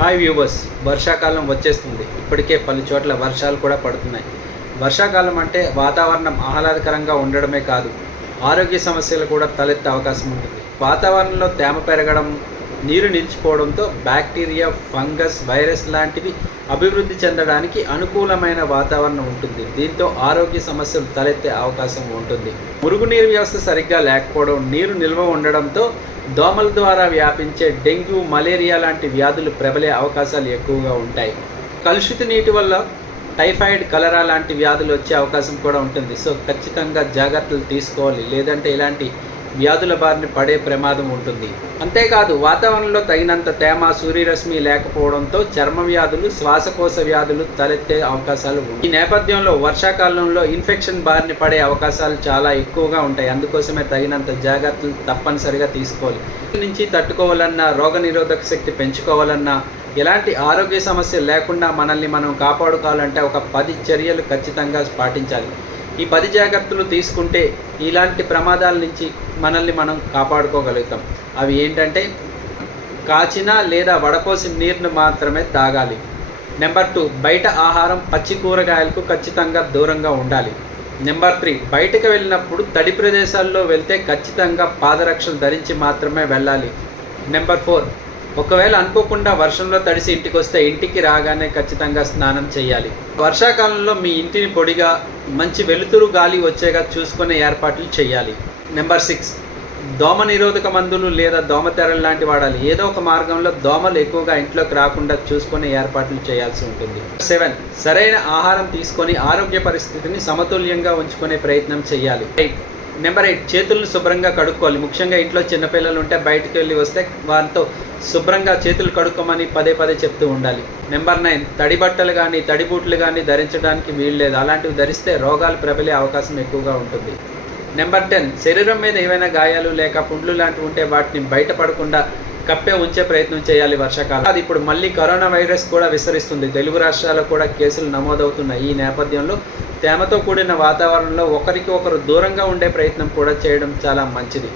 Hi viewers, వర్షాకాలం వచ్చేస్తుంది. ఇప్పటికే పలు చోట్ల వర్షాలు కూడా పడుతున్నాయి. వర్షాకాలం అంటే వాతావరణం ఆహ్లాదకరంగా ఉండడమే కాదు, ఆరోగ్య సమస్యలు కూడా తలెత్తే అవకాశం ఉంటుంది. వాతావరణంలో తేమ పెరగడం, నీరు నిలిచిపోవడంతో బ్యాక్టీరియా, ఫంగస్, వైరస్ లాంటివి అభివృద్ధి చెందడానికి అనుకూలమైన వాతావరణం ఉంటుంది. దీంతో ఆరోగ్య సమస్యలు తలెత్తే అవకాశం ఉంటుంది. మురుగునీరు వ్యవస్థ సరిగ్గా లేకపోవడం, నీరు నిల్వ ఉండడంతో దోమల ద్వారా వ్యాపించే డెంగ్యూ, మలేరియా లాంటి వ్యాధులు ప్రబలే అవకాశాలు ఎక్కువగా ఉంటాయి. కలుషిత నీటి వల్ల టైఫాయిడ్, కలరా లాంటి వ్యాధులు వచ్చే అవకాశం కూడా ఉంటుంది. సో ఖచ్చితంగా జాగ్రత్తలు తీసుకోవాలి, లేదంటే ఇలాంటి వ్యాధుల బారిన పడే ప్రమాదం ఉంటుంది. అంతేకాదు వాతావరణంలో తగినంత తేమ, సూర్యరశ్మి లేకపోవడంతో చర్మ వ్యాధులు, శ్వాసకోశ వ్యాధులు తలెత్తే అవకాశాలు ఉంటాయి. ఈ నేపథ్యంలో వర్షాకాలంలో ఇన్ఫెక్షన్ బారిన పడే అవకాశాలు చాలా ఎక్కువగా ఉంటాయి. అందుకోసమే తగినంత జాగ్రత్తలు తప్పనిసరిగా తీసుకోవాలి. నుంచి తట్టుకోవాలన్నా, రోగనిరోధక శక్తి పెంచుకోవాలన్నా, ఎలాంటి ఆరోగ్య సమస్యలు లేకుండా మనల్ని మనం కాపాడుకోవాలంటే ఒక 10 చర్యలు ఖచ్చితంగా పాటించాలి. ఈ 10 జాగ్రత్తలు తీసుకుంటే ఇలాంటి ప్రమాదాల నుంచి మనల్ని మనం కాపాడుకోగలుగుతాం. అవి ఏంటంటే, కాచిన లేదా వడపోసిన నీరును మాత్రమే తాగాలి. నెంబర్ 2, బయట ఆహారం, పచ్చి కూరగాయలకు ఖచ్చితంగా దూరంగా ఉండాలి. నెంబర్ 3, బయటకు వెళ్ళినప్పుడు తడి ప్రదేశాల్లో వెళ్తే ఖచ్చితంగా పాదరక్షలు ధరించి మాత్రమే వెళ్ళాలి. నెంబర్ 4, ఒకవేళ అనుకోకుండా వర్షంలో తడిసి ఇంటికి వస్తే ఇంటికి రాగానే ఖచ్చితంగా స్నానం చేయాలి. వర్షాకాలంలో మీ ఇంటిని పొడిగా, మంచి వెలుతురు గాలి వచ్చేగా చూసుకునే ఏర్పాట్లు చేయాలి. నెంబర్ 6, దోమ నిరోధక మందులు లేదా దోమతెరలు లాంటి వాడాలి. ఏదో ఒక మార్గంలో దోమలు ఎక్కువగా ఇంట్లోకి రాకుండా చూసుకునే ఏర్పాట్లు చేయాల్సి ఉంటుంది. 7, సరైన ఆహారం తీసుకొని ఆరోగ్య పరిస్థితిని సమతుల్యంగా ఉంచుకునే ప్రయత్నం చేయాలి. నెంబర్ 8, చేతులను శుభ్రంగా కడుక్కోవాలి. ముఖ్యంగా ఇంట్లో చిన్నపిల్లలు ఉంటే బయటికి వెళ్ళి వస్తే వారితో శుభ్రంగా చేతులు కడుక్కోమని పదే చెప్తూ ఉండాలి. నెంబర్ 9, తడి బట్టలు కానీ, తడి బూట్లు కానీ ధరించడానికి వీల్లేదు. అలాంటివి ధరిస్తే రోగాలు ప్రబలే అవకాశం ఎక్కువగా ఉంటుంది. నెంబర్ 10, శరీరం మీద ఏవైనా గాయాలు లేక పుండ్లు లాంటివి ఉంటే వాటిని బయటపడకుండా కప్పే ఉంచే ప్రయత్నం చేయాలి వర్షాకాలం. అది ఇప్పుడు మళ్ళీ కరోనా వైరస్ కూడా విస్తరిస్తుంది. తెలుగు రాష్ట్రాల్లో కూడా కేసులు నమోదవుతున్నాయి. ఈ నేపథ్యంలో తేమతో కూడిన వాతావరణంలో ఒకరికి ఒకరు దూరంగా ఉండే ప్రయత్నం కూడా చేయడం చాలా మంచిది.